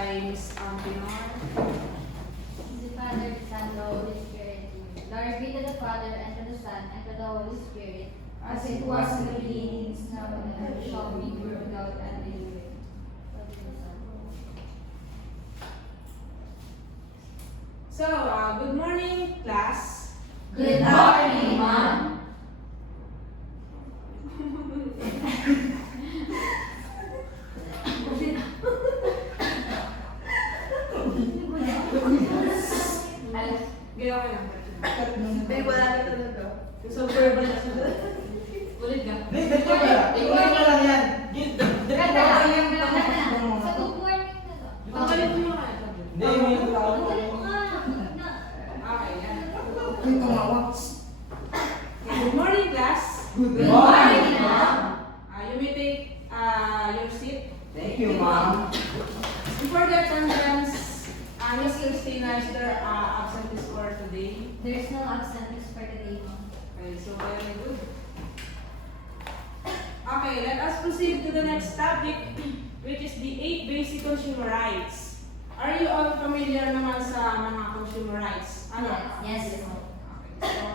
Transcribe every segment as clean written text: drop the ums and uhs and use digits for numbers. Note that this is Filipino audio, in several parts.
by Ms. Pinar. The Father, the Son, the Holy Spirit. Glory be to the Father, and to the Son, and to the Holy Spirit, as it was in the beginning, is now, and ever shall be, world without end. Amen. So, good morning, class. Good morning, Ma'am. Gaya ka lang. May wala na ito. So, verbal na siya. Ulit ka. Hindi, dito ka lang. Ikaw na lang yan. Dito ka lang. Sa good morning na to. Pagkalit mo nga. Hindi, may ito lang. Okay, yan. Ay, tumawa. Good morning, class. Good morning, Ma'am. You may take your seat. Thank you, ma'am. Before the attendance, Miss Christina, is there absentees for today? There's no absence for today, Ma'am. Okay, so very good. Okay, let us proceed to the next topic, which is the 8 basic consumer rights. Are you all familiar naman sa mga consumer rights? Ano? Yes, Ma'am. Okay, so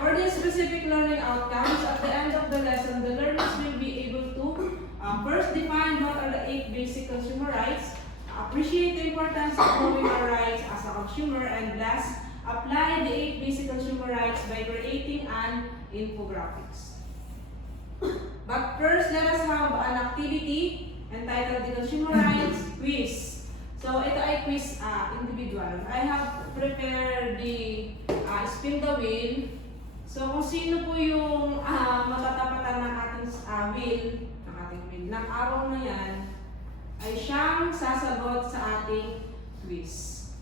for the specific learning outcomes, at the end of the lesson, the learners will be able to first define what are the 8 basic consumer rights, appreciate the importance of knowing our rights as a consumer, and last, apply the 8 basic consumer rights by creating an infographics. But first, let us have an activity entitled the Consumer Rights Quiz. So, ito ay quiz individual. I have prepared the spin the wheel. So, kung sino po yung matatapatan ng ating wheel, ng araw na yan, ay siyang sasagot sa ating quiz.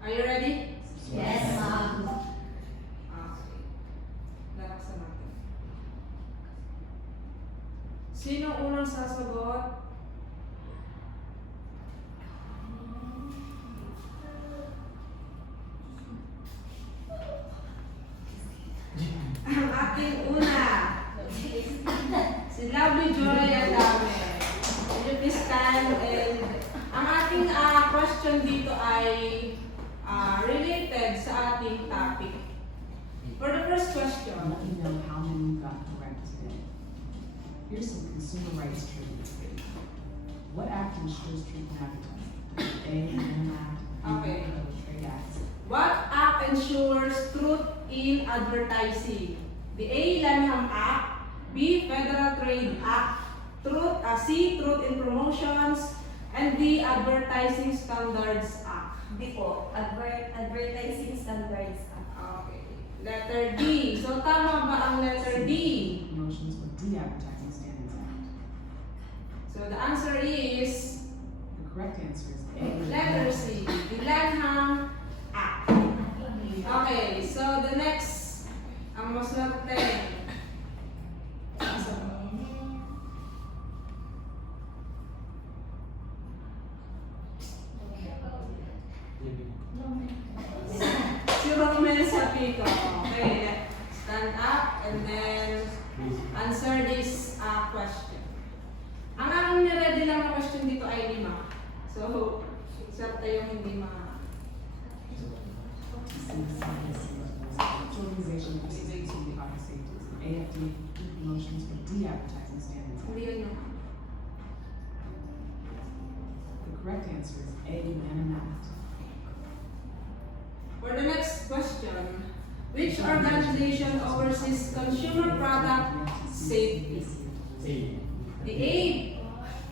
Are you ready? Yes, Ma'am. Okay. Lalaksan natin. Sino unang sasagot? Ang ating una. Si Lovely Joy at Dame. Will you please stand, and ang ating question dito ay related sa ating topic. For the first question, Let me know how many you got correct today. Here's some consumer rights trivia. What act ensures truth in advertising? A, Lanham Act, B, Okay. Federal Trade Act. what act ensures truth in advertising? The A, Lanham Act, B, Federal Trade Act, C, Truth in Promotions, and D, Advertising Standards Act. Hindi po. Advertising Standards Act. Okay. Letter D. So, tama ba ang letter D? Promotions or D, Advertising Standards Act. So, the answer is The correct answer is A. letter C, the Lanham Act. Okay, so the next, ang mas natin. Si Romel Sapico. Okay, stand up and then answer this question. Ang aking niready lang na question dito ay 5. So, swerte yung hindi Which organization participates in the product safety? Is it A, FDA, promotions, or D, Advertising Standards Act? Hindi yun yung The correct answer is A, Lanham Act. For the next question, which organization oversees consumer product safety? The A,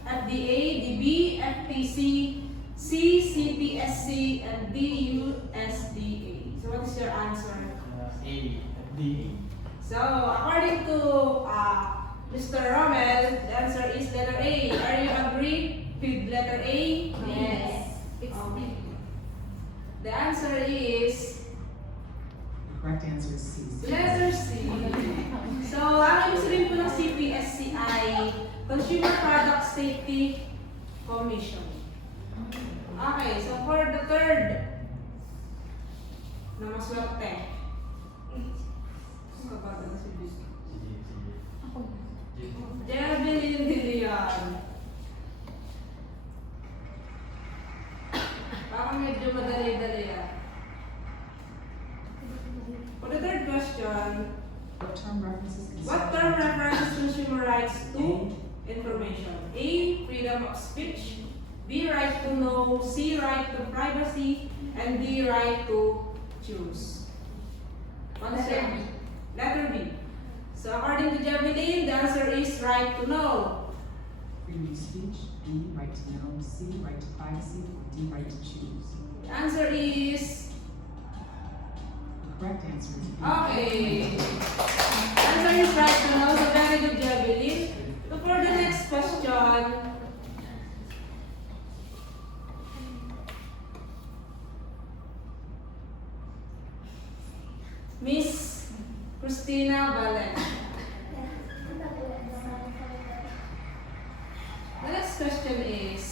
FDA, the B, FTC, C, CPSC, and D, USDA. So what is your answer? So according to Mr. Rommel, the answer is letter A. Are you agree with letter A? Yes. It's B. The answer is The correct answer is C. letter C. So, ang ibig sabihin po ng CPSC ay Consumer Product Safety Commission. Okay, so for the third na maswerte. Kapag na si Vic. Jervin Dilian. Parang medyo madali-dali yan. For the third question, What term references what term references consumer rights to information? A. Freedom of speech. B. Right to know. C. Right to privacy. And D. Right to choose. What is Letter your- B. Letter B. So according to Javelin, the answer is right to know. freedom of speech? B, right to know. C, right to privacy. Or D, right to choose? The answer is The correct answer is B. okay. Answer is right to know. So very good, Javelin. So for the next question, Miss Christina Valen. The next question is,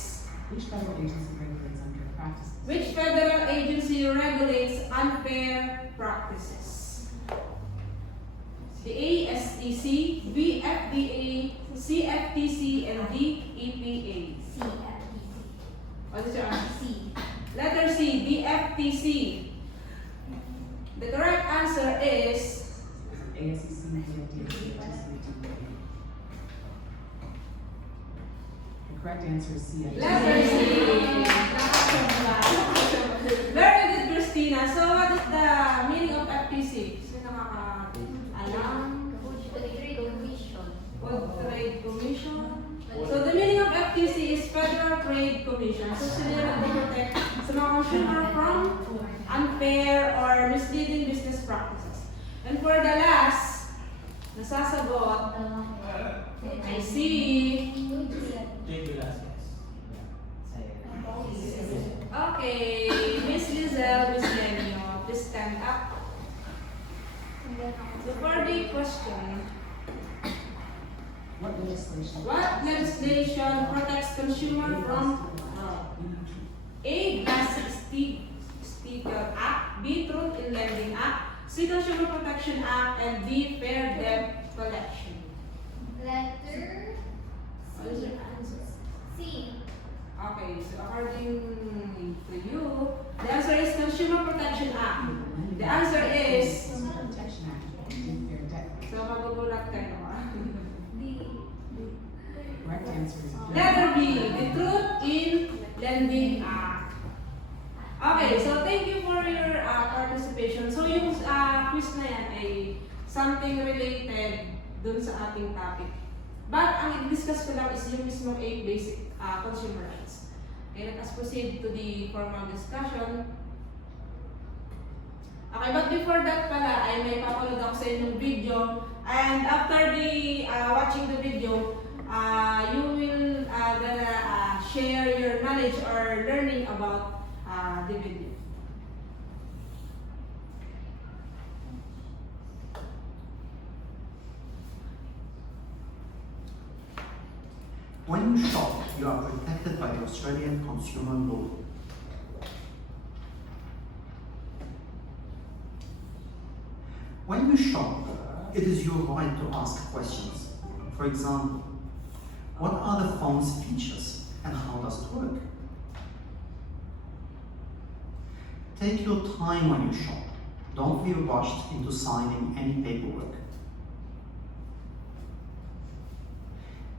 Which federal agency regulates unfair practices? which federal agency regulates unfair practices? The A, SEC, B, FDA, C, FTC, and D, EPA. C, What is your answer? C. Letter C, the FTC. The correct answer is ASEC, DFD, CHS, DFD. The correct answer is C. letter C. Very good, Christina. So what is the meaning of FTC? Sino nakaka-alam? Food Trade Commission. Food Trade Commission. So the meaning of FTC is Federal Trade Commission. So sila yung nag-protect sa mga consumer from unfair or misleading business practices. And for the last, nasasagot, I see. Okay, Miss Lizelle, Miss Lenio, please stand up. So for the question, What legislation? what legislation protects consumer from A. Glass-Steagall Act, B. Truth in Lending Act, C. Consumer Protection Act, and D. Fair Debt Collection? Letter What is your answer? C. Okay, so according to you, the answer is Consumer Protection Act. The answer is, Consumer Protection Act, and Fair Debt. so magugulat kayo ha? Correct answer is B. Letter B, the Truth in Lending Act. Okay, so thank you for your participation. So yung quiz na yan ay something related dun sa ating topic. But ang i-discuss ko lang is yung mismong 8 basic consumer rights. Okay, let us proceed to the formal discussion. Okay, but before that pala ay may papanood ako sa inyong video. And after the watching the video, you will gonna share your knowledge or learning about the video. When you shop, you are protected by the Australian consumer law. When you shop, it is your right to ask questions. For example, what are the phone's features and how does it work? Take your time when you shop. Don't be rushed into signing any paperwork.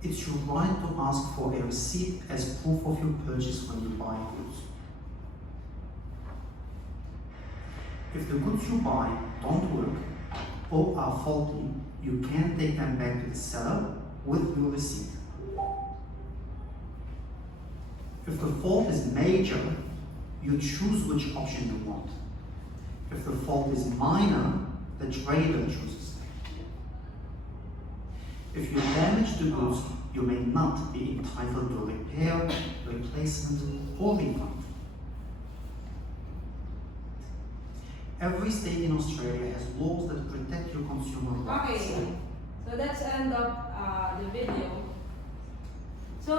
It's your right to ask for a receipt as proof of your purchase when you buy goods. If the goods you buy don't work or are faulty, you can take them back to the seller with your receipt. If the fault is major, you choose which option you want. If the fault is minor, the trader chooses. If you damage the goods, you may not be entitled to repair, replacement, or refund. Every state in Australia has laws that protect your consumer rights. Okay, so that's end of the video. So,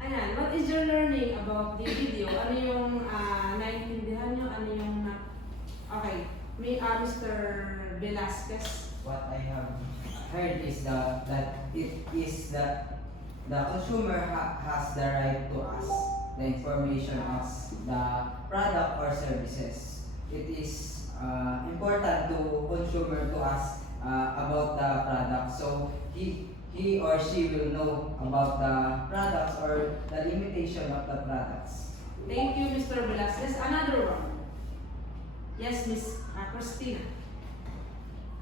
ayan, what is your learning about the video? Ano yung naintindihan nyo? Ano yung okay, may Mr. Velasquez. What I have heard is that it is the consumer has the right to ask the information of the product or services. It is important to consumer to ask about the product, so he or she will know about the products or the limitation of the products. Thank you, Mr. Velasquez. Another one. Yes, Miss Christina.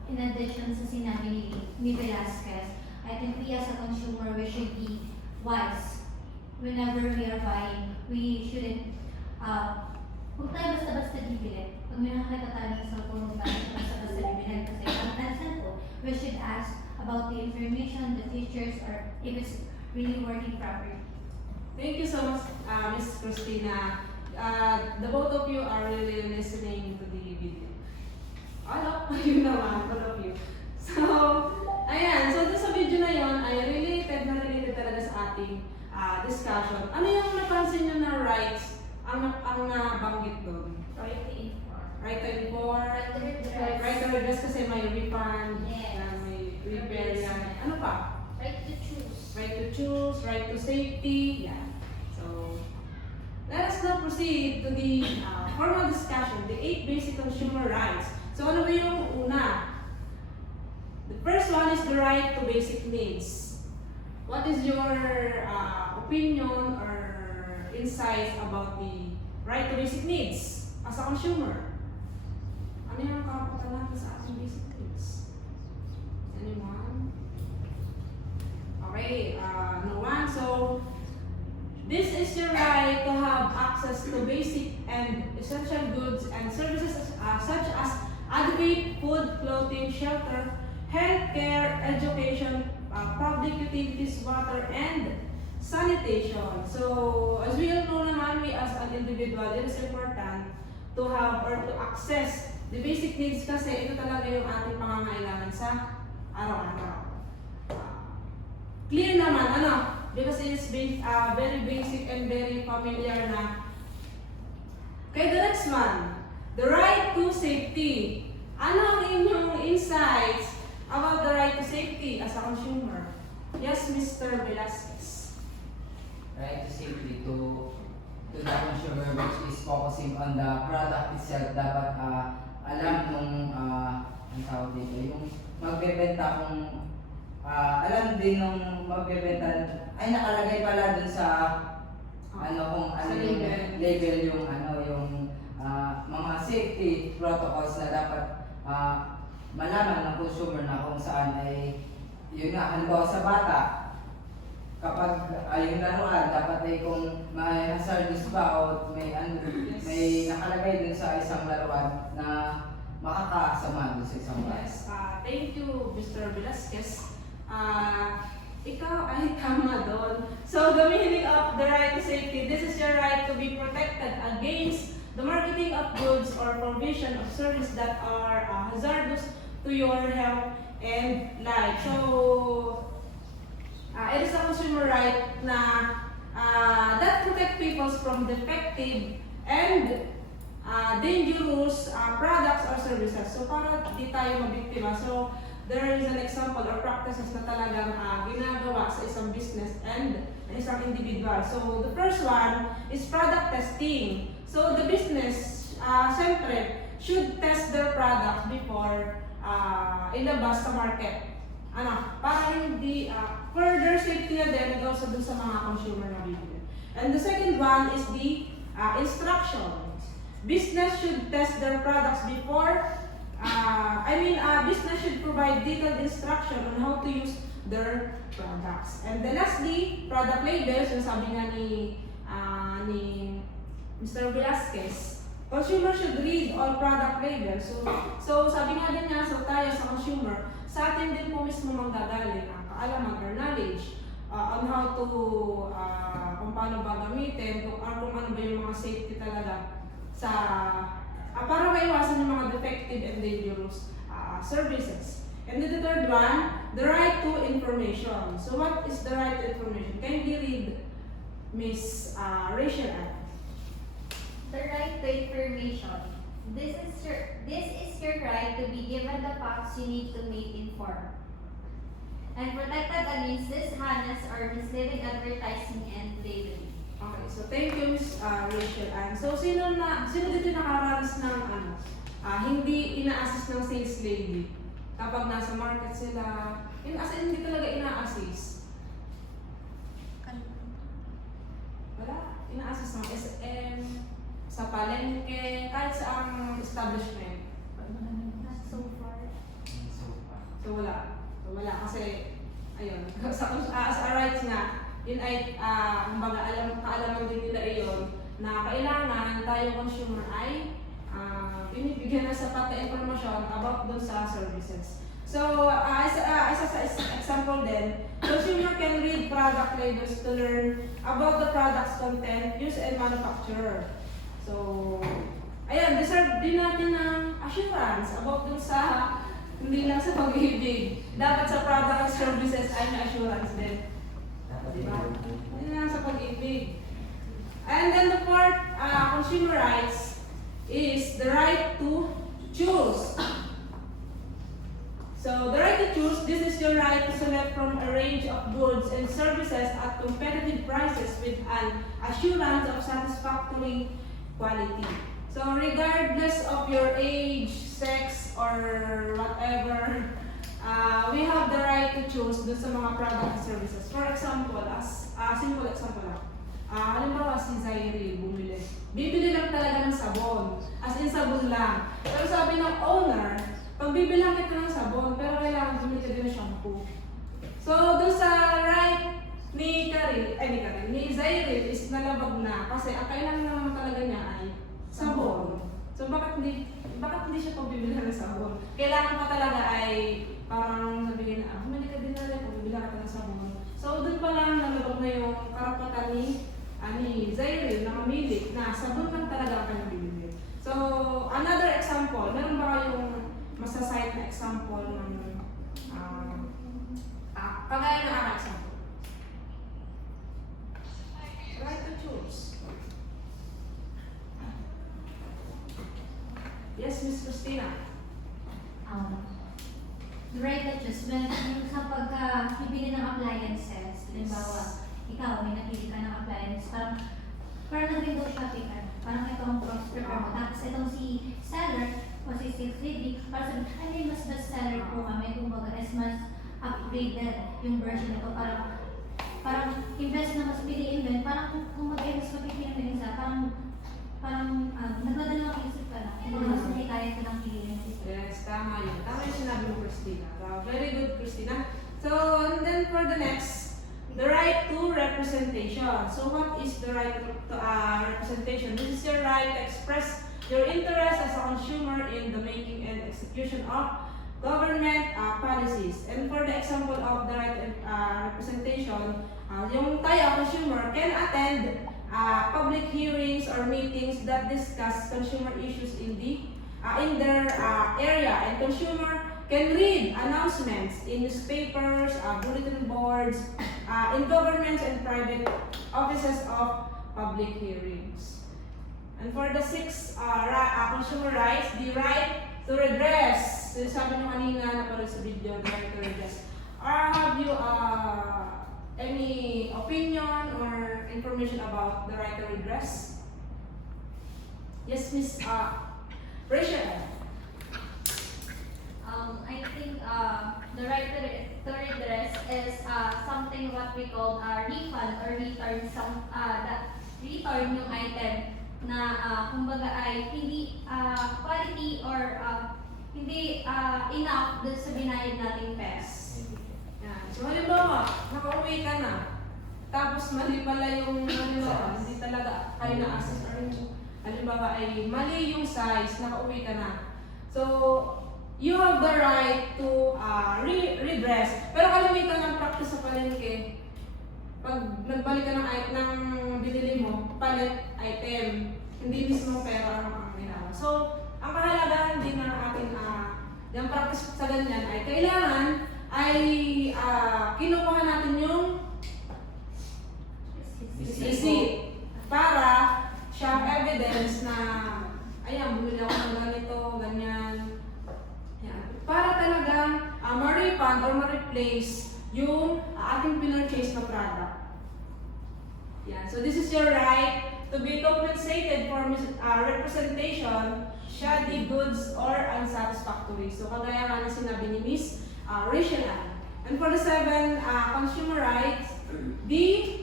In addition sa sinabi ni Velasquez, I think we as a consumer, we should be wise. Whenever we are buying, we shouldn't, huwag tayo basta-basta bibili. Pag may nakakita tayo ng cellphone, huwag tayo basta-basta bibili kasi ang cellphone, we should ask about the information, the features, or if it's really working properly. Thank you so much, Miss Christina. The both of you are really listening to the video. Ano? Yun naman, all of you. So, ayan. So, dun sa video na yon ay related talaga sa ating discussion. Ano yung napansin nyo na rights ang nabanggit doon? Right to inform. Right to inform, right to redress kasi may refund, Yes. may repair yan. Ano pa? Right to choose. Right to choose, right to safety. Yeah. So, let us now proceed to the formal discussion, the 8 basic consumer rights. So, ano ba yung una? The first one is the right to basic needs. What is your opinion or insights about the right to basic needs as a consumer? Ano yung karapatan natin sa ating basic needs? Anyone? Okay, no one. So, this is your right to have access to basic and essential goods and services such as adequate food, clothing, shelter, healthcare, education, public utilities, water, and sanitation. So, as we all know naman, we as an individual, it is important to have or to access the basic needs kasi ito talaga yung ating pangangailangan sa araw-araw. Clear naman, ano? Because it is very basic and very familiar na. Okay, the next one. The right to safety. Ano ang inyong insights about the right to safety as a consumer? Yes, Mr. Velasquez. Right to safety to the consumer, which is focusing on the product itself. Dapat alam nung ang tawag dito, yung magbebenta kung alam din nung magbebenta ay nakalagay pala dun sa ano kung ano Sa yung label. label yung ano yung mga safety protocols na dapat malaman ng consumer na kung saan ay yun nga halimbawa sa bata kapag yung laruan dapat ay kung may hazardous ba o may Yes. may nakalagay dun sa isang laruan na makakasama dun sa isang bata. Yes, thank you, Mr. Velasquez. Ikaw ay tama doon. So, the meaning of the right to safety, this is your right to be protected against the marketing of goods or provision of service that are hazardous to your health and life. So, it is a consumer right na that protect people from defective and dangerous products or services. So, para di tayo mabiktima. So, there is an example or practices na talagang ginagawa sa isang business and isang individual. So, the first one is product testing. So, the business, siyempre, should test their products before ilabas sa market. Ano, para hindi, further safety na din also dun sa mga consumer na bibili. And the second one is the instructions. Business should test their products before business should provide detailed instruction on how to use their products. And then lastly, product labels, yung sabi nga ni Mr. Velasquez, consumer should read all product labels. So sabi nga din niya, so tayo sa consumer, sa atin din po mismo manggagaling ang kaalaman or knowledge on how to, kung paano ba gamitin, kung ano ba yung mga safety talaga sa para maiwasan yung mga defective and dangerous services. And then the third one, the right to information. So what is the right to information? Can you read Miss Rachel Ann? The right to information. This is your right to be given the facts you need to make informed and protected against dishonest or misleading advertising and labeling. Okay, so thank you, Miss Rachel Ann. So sino dito nakaranas ng hindi ina-assist ng sales lady kapag nasa market sila? Hindi talaga ina-assist. Wala, ina-assist ng SM, sa palengke, kahit sa ang establishment. So far. So wala kasi ayun, sa rights nga, yun ay kumbaga kaalaman din nila iyon na kailangan tayo consumer ay binibigyan ng sapat na impormasyon about dun sa services. So, isa sa example din, consumer can read product labels to learn about the product's content, use, and manufacturer. So, ayan, deserve din natin ng assurance about dun sa, hindi lang sa pag-ibig. Dapat sa product and services ay may assurance din. Diba? Hindi lang sa pag-ibig. And then the fourth consumer rights is the right to choose. So, the right to choose, this is your right to select from a range of goods and services at competitive prices with an assurance of satisfactory quality. So, regardless of your age, sex, or whatever, we have the right to choose dun sa mga product and services. For example, as simple example lang. Halimbawa si Zaire bumili. Bibili lang talaga ng sabon. As in sabon lang. Pero sabi ng owner, pagbibili lang kita ng sabon, pero kailangan bumili ka din ng shampoo. So, doon sa right ni Zaire is nalabag na kasi ang kailangan naman talaga niya ay sabon. So, bakit hindi siya pagbibili ng sabon? Kailangan pa talaga ay parang sabihin na, bumili ka din na rin, pagbibili ka ng sabon. So, doon pa lang nalabag na yung karapatan ni Zaire na mamili na sabon lang talaga ang kanyang bibili. So, another example, meron ba kayong masasite na example ng kagaya ng aking example? Right to choose. Yes, Miss Christina. The right to choose, when yung kapag bibili ng appliances, halimbawa, ikaw may napili ka ng appliance, parang nag-window shopping ka, parang ito ang cross-prepare mo, tapos itong si seller o si sales lady, parang sabi, ay may mas best seller po kami, kumbaga is mas upgraded yung version nito, parang invest na mas piliin din, parang kung mag-invest mapipili ng isa, parang nagmadala ang isip ka na, kumbaga mas hindi kaya ka ng piliin ng isa. Yes, tama yun. Tama yung sinabi mo, Christina. Very good, Christina. So, and then for the next, the right to representation. So, what is the right to representation? This is your right to express your interest as a consumer in the making and execution of government policies. And for the example of the right to representation, yung tayo, consumer, can attend public hearings or meetings that discuss consumer issues in their area, and consumer can read announcements in newspapers, bulletin boards, in governments and private offices of public hearings. And for the sixth consumer rights, the right to redress. So, sabi nyo kanina na pala sa video, the right to redress. Have you any opinion or information about the right to redress? Yes, Miss Rachel. I think the right to redress is something what we call refund or return that return yung item na kumbaga ay hindi quality or hindi enough dun sa binayad nating pera. Yan. So, halimbawa, nakauwi ka na, tapos mali pala yung halimbawa, hindi talaga kayo na-assist or halimbawa ay mali yung size, nakauwi ka na. So, you have the right to redress. Pero kalimitan ng practice sa palengke, pag nagbalik ka ng binili mo, palit item, hindi mismo pera ang ginawa. So, ang kahalagahan din ng ating yung practice sa ganyan ay kailangan ay kinukuha natin yung receipt para siyang evidence na ayan, bumili ako ng ganito, ganyan. Yan. Para talagang ma-refund or ma-replace yung ating pinurchase na product. Yan. So this is your right to be compensated for representation, shoddy goods, or unsatisfactory. So kagaya nga na sinabi ni Miss Rachel Ann. And for the 7 consumer rights, the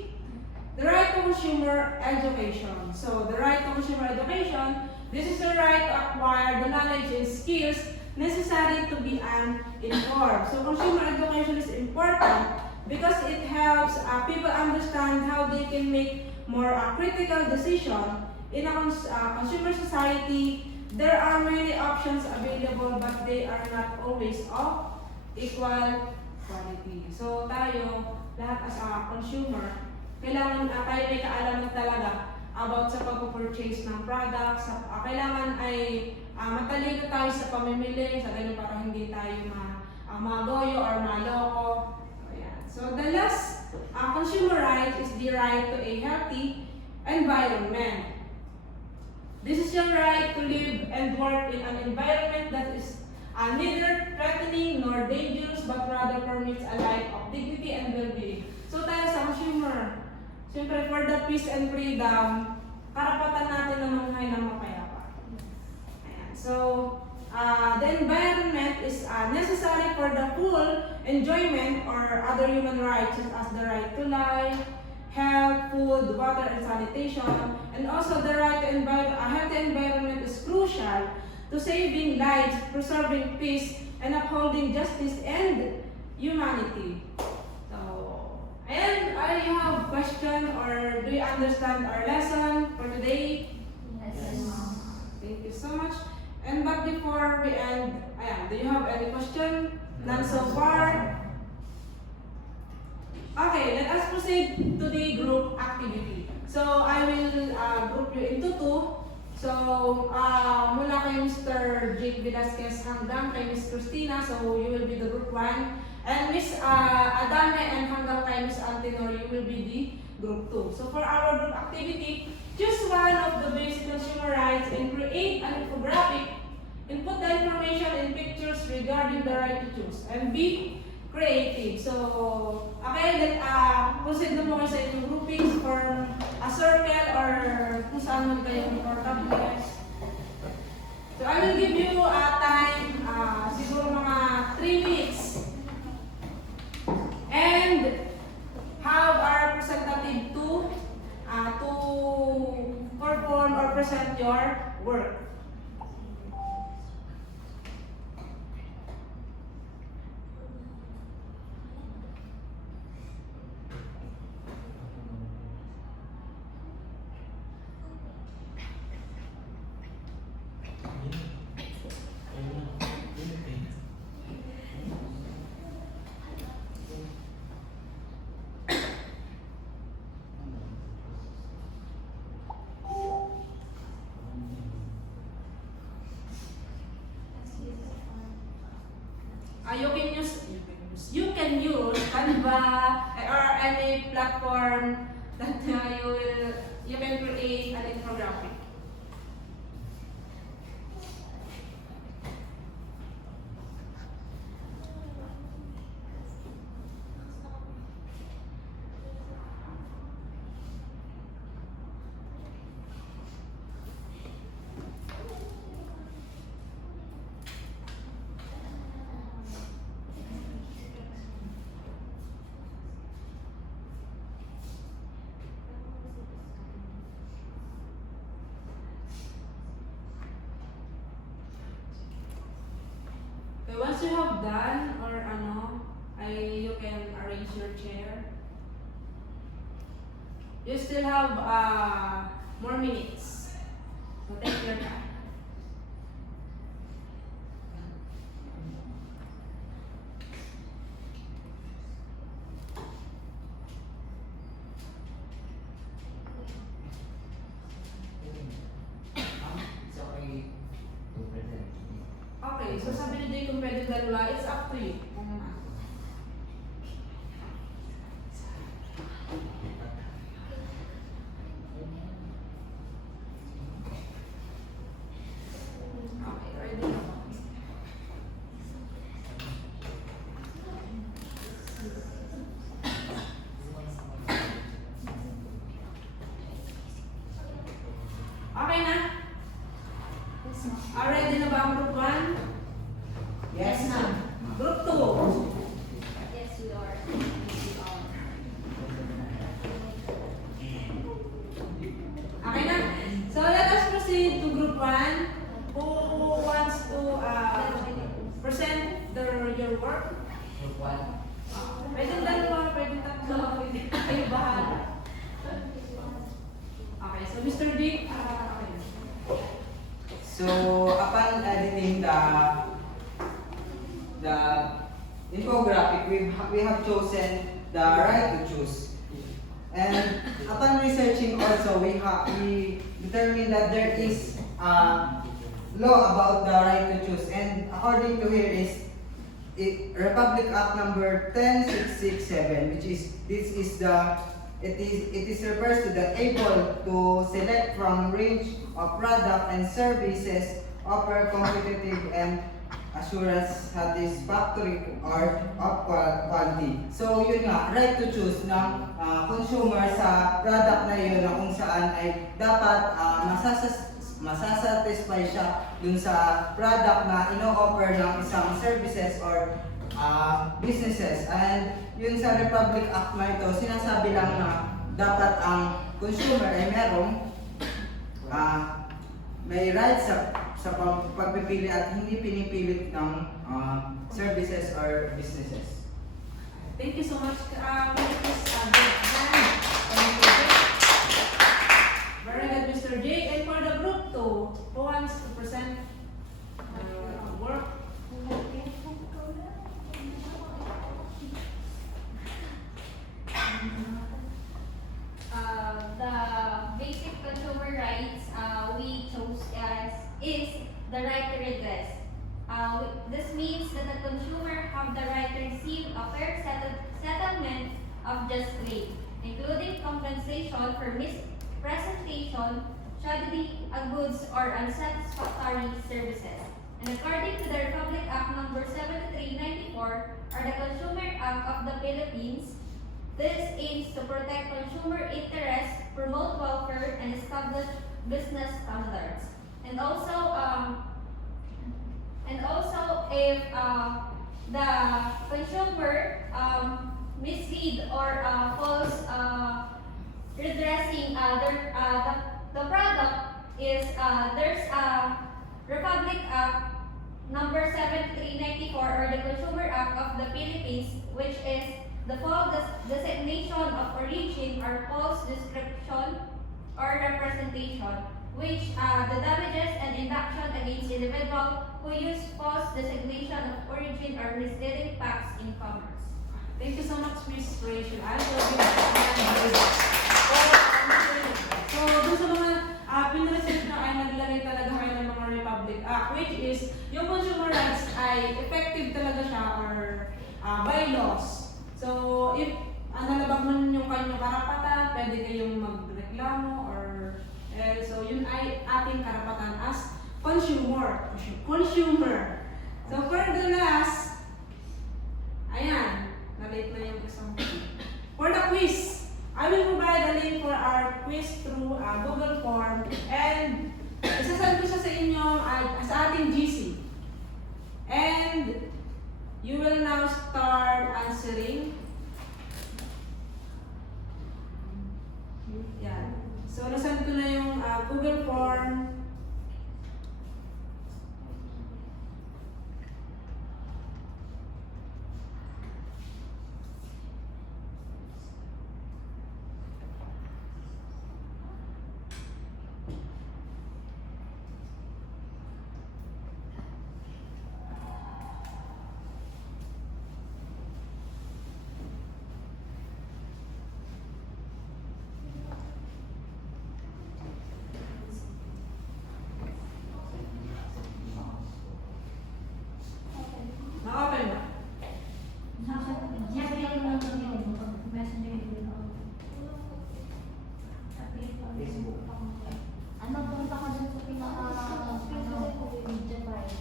right to consumer education. So the right to consumer education, this is the right to acquire the knowledge and skills necessary to be informed. So consumer education is important because it helps people understand how they can make more critical decision. In a consumer society, there are many options available but they are not always of equal quality. So tayo, lahat as a consumer, kailangan tayo may kaalaman talaga about sa pag-purchase ng products. Kailangan ay matalino tayo sa pamimili, sa ganun para hindi tayo magoyo or maloko. Ayan. So the last consumer right is the right to a healthy environment. This is your right to live and work in an environment that is neither threatening nor dangerous but rather permits a life of dignity and well-being. So tayo sa consumer, siyempre for the peace and freedom, karapatan natin na mamuhay ng mapayapa. Ayan. So, the environment is necessary for the full enjoyment or other human rights such as the right to life, health, food, water, and sanitation. And also the right to a healthy environment is crucial to saving lives, preserving peace, and upholding justice and humanity. And you have question or do you understand our lesson for today? Yes. Thank you so much. And but before we end, do you have any question? None so far? Okay, let us proceed to the group activity. So I will group you into 2. So mula kay Mr. Jake Velasquez hanggang kay Miss Christina, so you will be the group 1. And Miss Adame and hanggang kay Miss Antinor, you will be the group 2. So for our group activity, choose one of the basic consumer rights and create an infographic. Input the information in pictures regarding the right to choose. And be creative. So, okay, proceed na mo kayo sa inyong groupings, form a circle or kung saan man kayo comfortable. So I will give you time, siguro mga 3 minutes. And have our representative to perform or present your work. You can use Canva or any platform that you can create an infographic. Once you have done or you can arrange your chair. You still have more minutes. So take your time. It's okay to present. Okay, so sabi ni Jay kung pwede dalawa, it's up to you. Group 1. Pwede dalawa, pwede tatlo, kayo bahala. Okay, so Mr. Dick, okay. So upon editing the infographic, we have chosen the right to choose. And upon researching also, we determined that there is a law about the right to choose. And according to here is Republic Act number 10667, which is it refers to the able to select from range of product and services offer competitive and assurance satisfactory or of quality. So yun nga, right to choose ng consumer sa product na yun na kung saan ay dapat masasatisfy siya dun sa product na ino-offer ng isang services or businesses. And yun sa Republic Act na ito, sinasabi lang na dapat ang consumer ay may rights sa pagpipili at hindi pinipilit ng services or businesses. Thank you so much. Very good, Mr. Jake. And for the group 2, who wants to present work? The basic consumer rights we chose is the right to redress. This means that the consumer have the right to receive a fair settlement of just claim, including compensation for mispresentation, shoddy goods, or unsatisfactory services. And according to the Republic Act number 7394, or the Consumer Act of the Philippines, this aims to protect consumer interests, promote welfare, and establish business standards. And also if the consumer mislead or false redressing the product is there's a Republic Act number 7394, or the Consumer Act of the Philippines, which is the false designation of origin or false description or representation, which the damages and induction against individual who use false designation of origin or misleading facts in commerce. Thank you so much, Ms. Rachel. I will So, dun sa mga pinresearch na ay naglagay talaga kayo ng mga Republic Act, which is yung consumer rights ay effective talaga siya or by laws. So, if nalabag mo yung kanyang karapatan, pwede kayong magreklamo or so yun ay ating karapatan as consumer. So, for the last, ayan, na-late na yung isang. For the quiz, I will provide a link for our quiz through Google Form, and isasend ko siya sa inyo sa ating GC. And you will now start answering. Yan. So, nasend ko na yung Google Form. Na-open ba? Facebook. Ano, punta ka dun sa media file.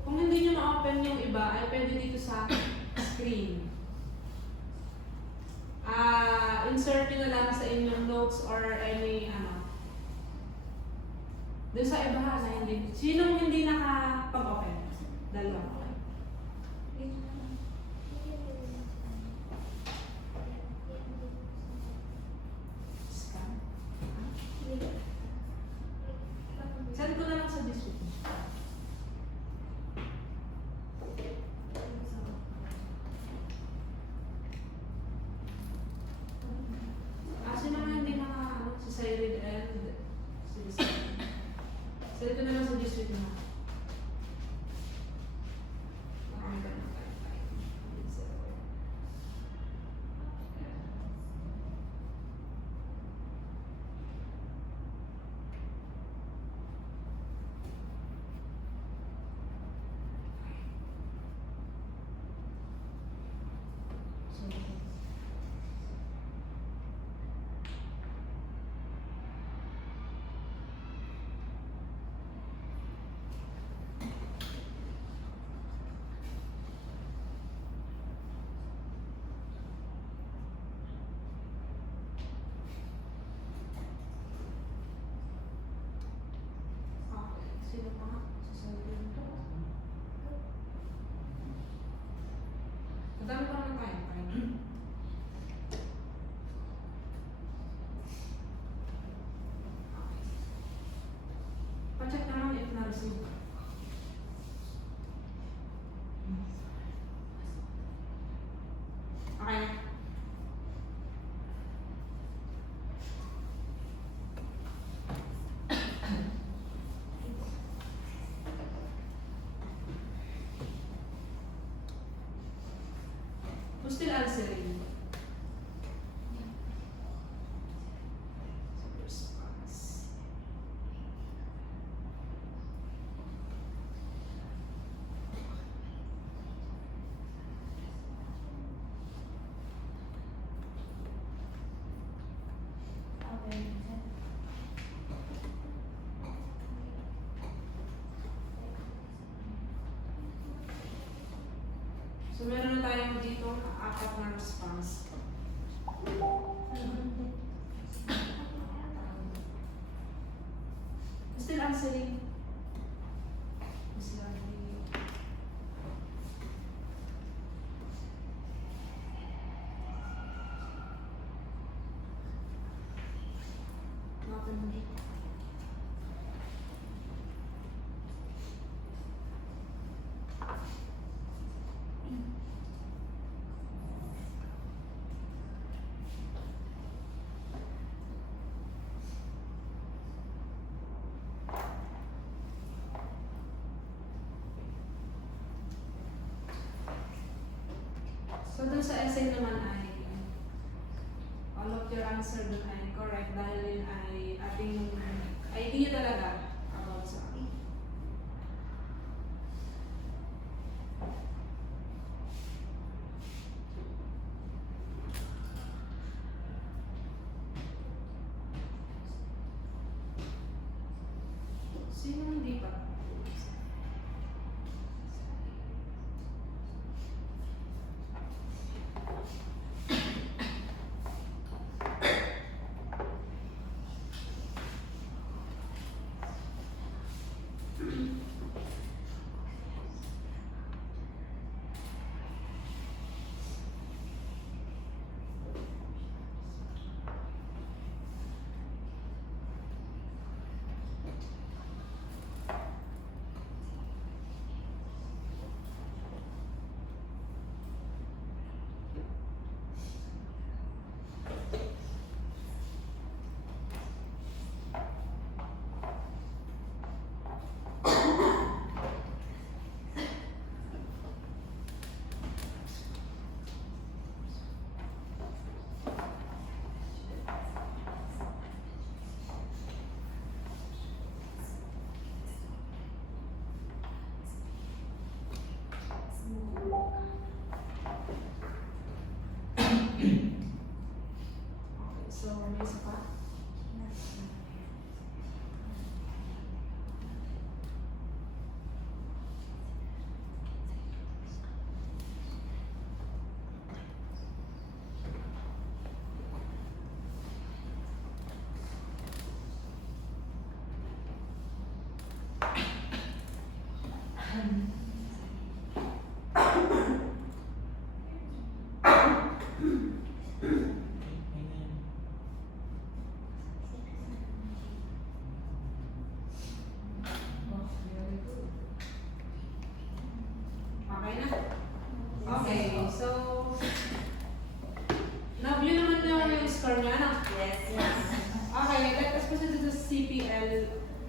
Kung hindi nyo na-open yung iba, ay pwede dito sa screen. Insert nyo na lang sa inyong notes or any doon sa iba na hindi. Sinong hindi nakapag-open? Dalawa. Scan. Send ko na lang sa district. Kasi naman hindi ano, si Cyril and si district. Send ko na lang sa district na. Marami ka na tayo. Sino pa nga? Sasabihin ko. Madami pa naman tayo. Pa-check naman if na-receive. Okay na. Who's still answering? Response. So meron na tayong dito 4 na response. Still answering. Nothing. So dun sa essay naman ay all of your answer dun ay correct dahil yun ay ating idea talaga about sa sino hindi pa? So, may isa pa?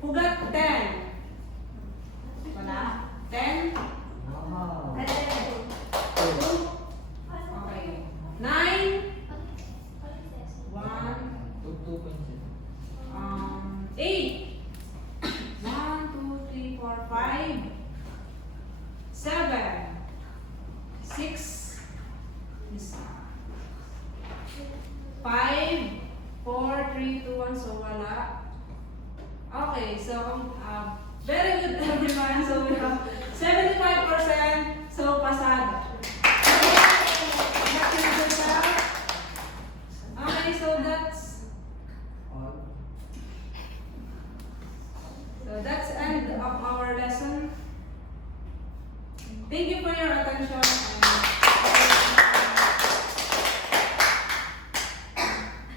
Who got 10? Wala? 10? Wow. Two? Okay. 9? 1? 8? 1, 2, 3, 4, 5, 7, 6, 5, 4, 3, 2, 1, so wala. Okay, so very good everyone. So we have 75%, so pasado. Okay, so that's end of our lesson. Thank you for your attention.